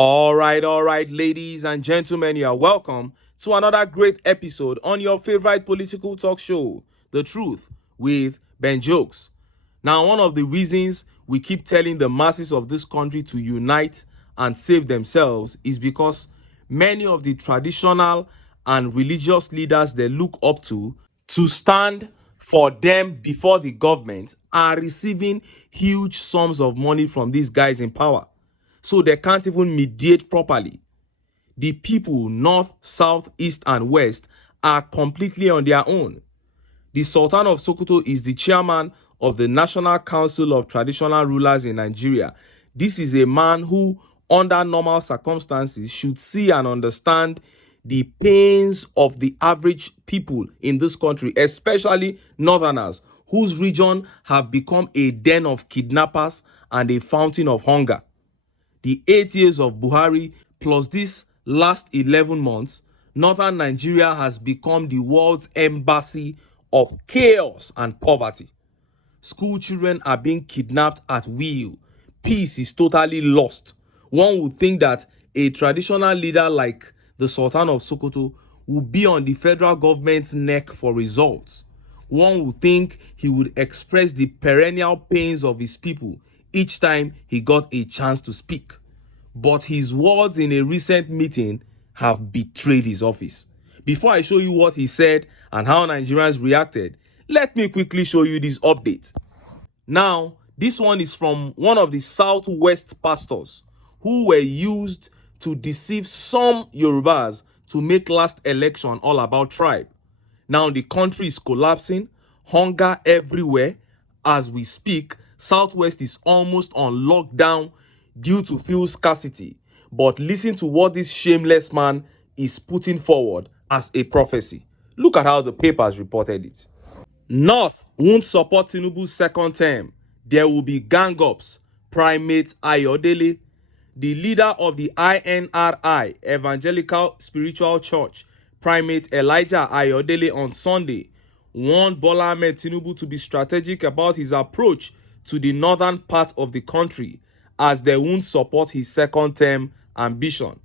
All right, ladies and gentlemen, you are welcome to another great episode on your favorite political talk show, The Truth with Ben Jokes. Now, one of the reasons we keep telling the masses of this country to unite and save themselves is because many of the traditional and religious leaders they look up to stand for them before the government are receiving huge sums of money from these guys in power. So they can't even mediate properly. The people, north, south, east, and west, are completely on their own. The Sultan of Sokoto is the chairman of the National Council of Traditional Rulers in Nigeria. This is a man who, under normal circumstances, should see and understand the pains of the average people in this country, especially northerners, whose region have become a den of kidnappers and a fountain of hunger. The 8 years of Buhari plus this last 11 months, northern Nigeria has become the world's embassy of chaos and poverty. School children are being kidnapped at will. Peace is totally lost. One would think that a traditional leader like the Sultan of Sokoto would be on the federal government's neck for results. One would think he would express the perennial pains of his people each time he got a chance to speak. But his words in a recent meeting have betrayed his office. Before I show you what he said and how Nigerians reacted, let me quickly show you this update. Now, this one is from one of the Southwest pastors who were used to deceive some Yorubas to make last election all about tribe. Now the country is collapsing, hunger everywhere. As we speak, Southwest is almost on lockdown due to fuel scarcity. But listen to what this shameless man is putting forward as a prophecy. Look at how the papers reported it. North won't support TINUBU's second term. There will be gang-ups. Primate Ayodele, the leader of the INRI, Evangelical Spiritual Church, Primate Elijah Ayodele on Sunday, warned Bola Ahmed Tinubu to be strategic about his approach to the northern part of the country, as they won't support his second term ambition.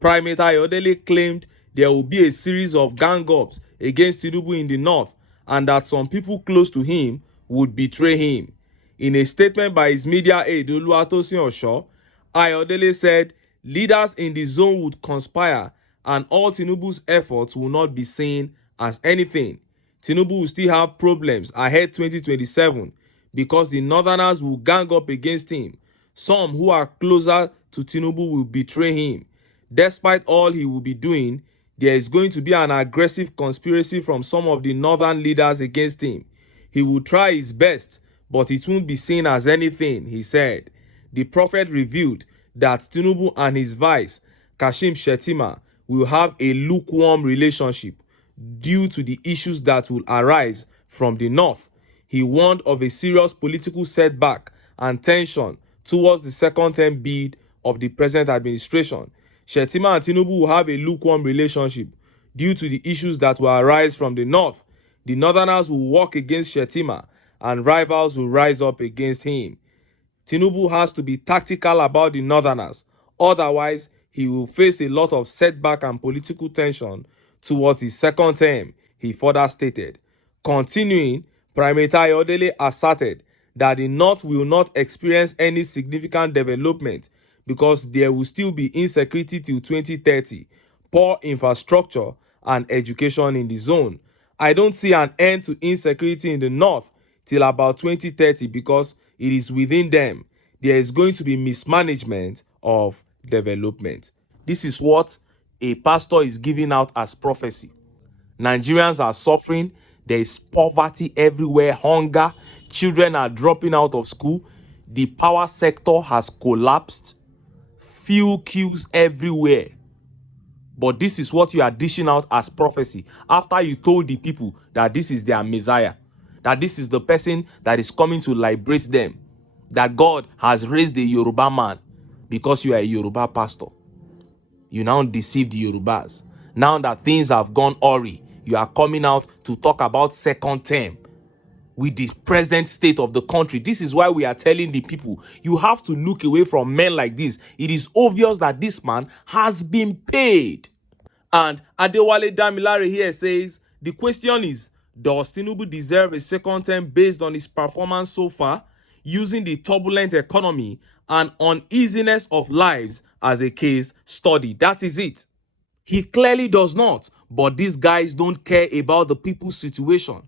Primate Ayodele claimed there will be a series of gang-ups against Tinubu in the north and that some people close to him would betray him. In a statement by his media aide Oluwatosin Osho, Ayodele said leaders in the zone would conspire and all Tinubu's efforts will not be seen as anything. Tinubu will still have problems ahead 2027 because the northerners will gang up against him. Some who are closer to Tinubu will betray him. Despite all he will be doing, there is going to be an aggressive conspiracy from some of the northern leaders against him. He will try his best, but it won't be seen as anything, he said. The prophet revealed that Tinubu and his vice, Kashim Shettima, will have a lukewarm relationship due to the issues that will arise from the north. He warned of a serious political setback and tension towards the second-term bid of the present administration. Shettima and Tinubu will have a lukewarm relationship due to the issues that will arise from the north. The northerners will work against Shettima and rivals will rise up against him. Tinubu has to be tactical about the northerners, otherwise he will face a lot of setback and political tension towards his second term, he further stated. Continuing, Primate Ayodele asserted that the north will not experience any significant development because there will still be insecurity till 2030, poor infrastructure and education in the zone. I don't see an end to insecurity in the north till about 2030 because it is within them. There is going to be mismanagement of development. This is what a pastor is giving out as prophecy. Nigerians are suffering. There is poverty everywhere, hunger. Children are dropping out of school. The power sector has collapsed. Fuel queues everywhere. But this is what you are dishing out as prophecy after you told the people that this is their Messiah, that this is the person that is coming to liberate them, that God has raised a Yoruba man because you are a Yoruba pastor. You now deceive the Yorubas. Now that things have gone awry, you are coming out to talk about second term. with the present state of the country. This is why we are telling the people, you have to look away from men like this. It is obvious that this man has been paid. And Adewale Damilare here says, the question is, does Tinubu deserve a second term based on his performance so far, using the turbulent economy and uneasiness of lives as a case study? That is it. He clearly does not, but these guys don't care about the people's situation.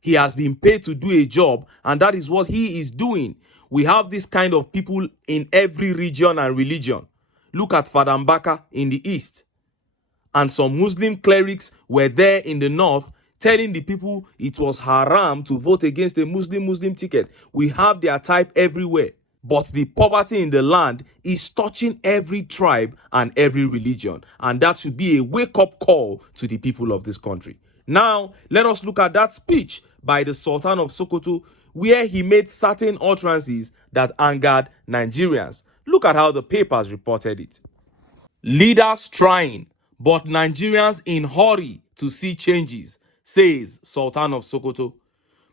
He has been paid to do a job, and that is what he is doing. We have this kind of people in every region and religion. Look at Father Mbaka in the east. And some Muslim clerics were there in the north telling the people it was haram to vote against a Muslim ticket. We have their type everywhere. But the poverty in the land is touching every tribe and every religion. And that should be a wake-up call to the people of this country. Now, let us look at that speech by the Sultan of Sokoto, where he made certain utterances that angered Nigerians. Look at how the papers reported it. Leaders trying, but Nigerians in hurry to see changes, says Sultan of Sokoto.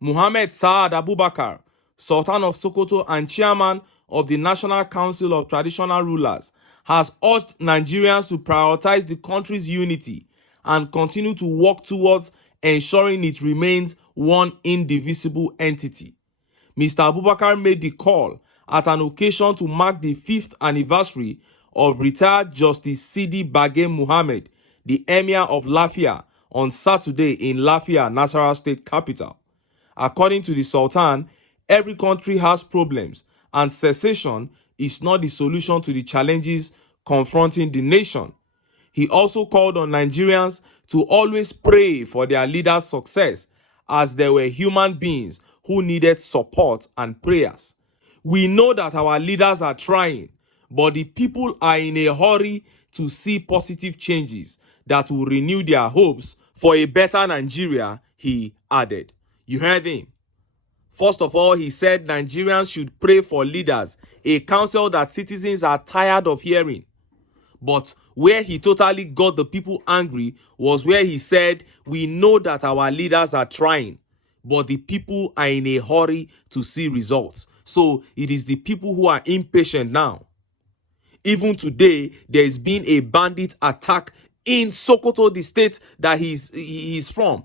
Muhammad Saad Abubakar, Sultan of Sokoto and chairman of the National Council of Traditional Rulers, has urged Nigerians to prioritize the country's unity and continue to work towards ensuring it remains one indivisible entity. Mr. Abubakar made the call at an occasion to mark the 5th anniversary of retired Justice Sidi Bagay Muhammad, the Emir of Lafia, on Saturday in Lafia, Nasarawa State capital. According to the Sultan, every country has problems, and secession is not the solution to the challenges confronting the nation. He also called on Nigerians to always pray for their leaders' success, as they were human beings who needed support and prayers. We know that our leaders are trying, but the people are in a hurry to see positive changes that will renew their hopes for a better Nigeria, he added. You heard him. First of all, he said Nigerians should pray for leaders, a counsel that citizens are tired of hearing. But where he totally got the people angry was where he said, we know that our leaders are trying, but the people are in a hurry to see results. So it is the people who are impatient now. Even today, there has been a bandit attack in Sokoto, the state that he's from.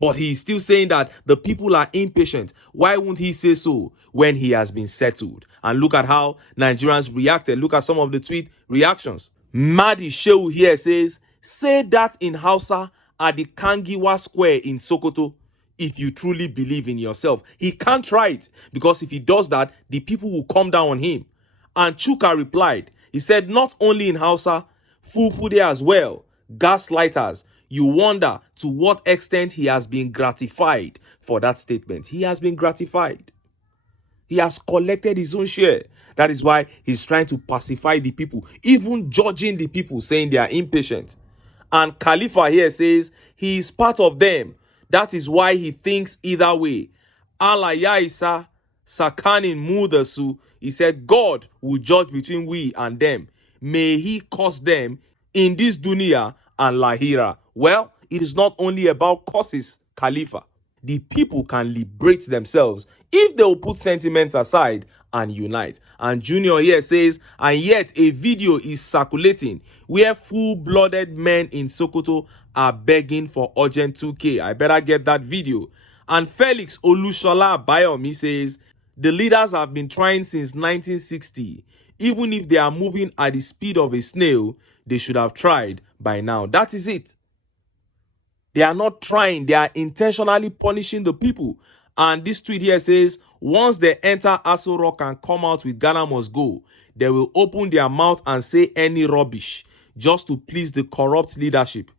But he's still saying that the people are impatient. Why won't he say so when he has been settled? And look at how Nigerians reacted. Look at some of the tweet reactions. Madi Shehu here says, say that in Hausa at the Kangiwa Square in Sokoto if you truly believe in yourself. He can't try it because if he does that, the people will come down on him. And Chuka replied, he said, not only in Hausa, Fufude as well, gaslighters. You wonder to what extent he has been gratified for that statement. He has been gratified. He has collected his own share. That is why he's trying to pacify the people, even judging the people, saying they are impatient. And Khalifa here says he is part of them. That is why he thinks either way. Allah Yaisa Sakanin Mudasu, he said, God will judge between we and them. May he curse them in this dunya and lahira. Well, it is not only about curses, Khalifa. The people can liberate themselves if they will put sentiments aside and unite. And Junior here says, and yet a video is circulating where full-blooded men in Sokoto are begging for urgent 2K. I better get that video. And Felix Olushola Bayomi says, the leaders have been trying since 1960. Even if they are moving at the speed of a snail, they should have tried by now. That is it. They are not trying. They are intentionally punishing the people. And this tweet here says, once they enter Aso Rock and come out with Ghana must go, they will open their mouth and say any rubbish just to please the corrupt leadership.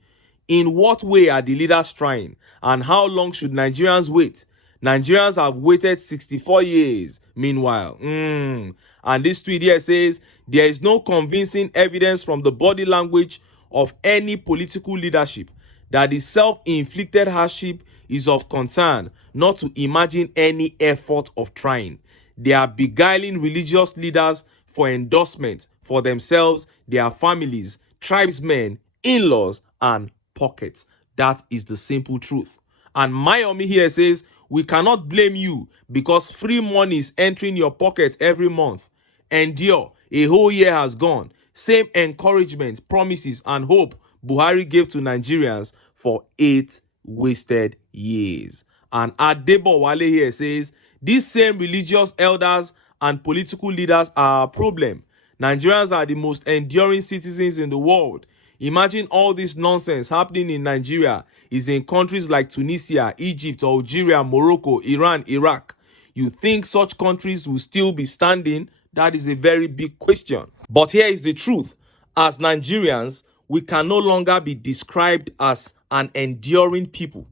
In what way are the leaders trying? And how long should Nigerians wait? Nigerians have waited 64 years. Meanwhile, and this tweet here says, there is no convincing evidence from the body language of any political leadership that the self-inflicted hardship is of concern, not to imagine any effort of trying. They are beguiling religious leaders for endorsement for themselves, their families, tribesmen, in-laws, and pockets. That is the simple truth. And Mayomi here says, we cannot blame you because free money is entering your pocket every month. Endure. A whole year has gone. Same encouragement, promises, and hope Buhari gave to Nigerians for 8 wasted years. And Adebo Wale here says, these same religious elders and political leaders are a problem. Nigerians are the most enduring citizens in the world. Imagine all this nonsense happening in Nigeria is in countries like Tunisia, Egypt, Algeria, Morocco, Iran, Iraq. You think such countries will still be standing? That is a very big question. But here is the truth. As Nigerians, we can no longer be described as an enduring people.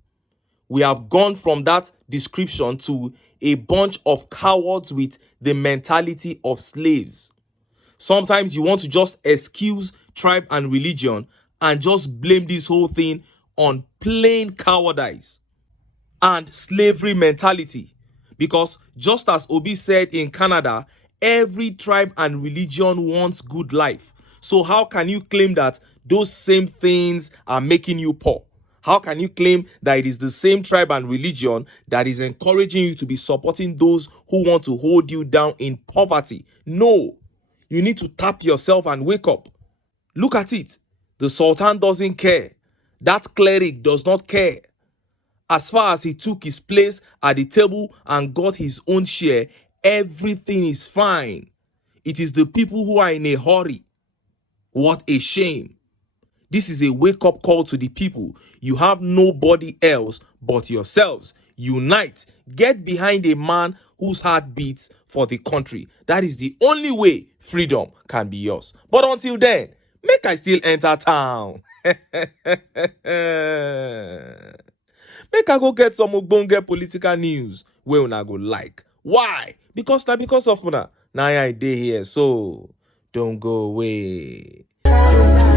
We have gone from that description to a bunch of cowards with the mentality of slaves. Sometimes you want to just excuse tribe and religion and just blame this whole thing on plain cowardice and slavery mentality. Because just as Obi said in Canada, every tribe and religion wants good life. So how can you claim that those same things are making you poor? How can you claim that it is the same tribe and religion that is encouraging you to be supporting those who want to hold you down in poverty? No. You need to tap yourself and wake up. Look at it. The Sultan doesn't care. That cleric does not care. As far as he took his place at the table and got his own share, everything is fine. It is the people who are in a hurry. What a shame. This is a wake-up call to the people. You have nobody else but yourselves. Unite. Get behind a man whose heart beats for the country. That is the only way freedom can be yours. But until then, make I still enter town. Make I go get some ogbonge political news wey una go like. Why? Because of una. Now I dey here, so don't go away. Don't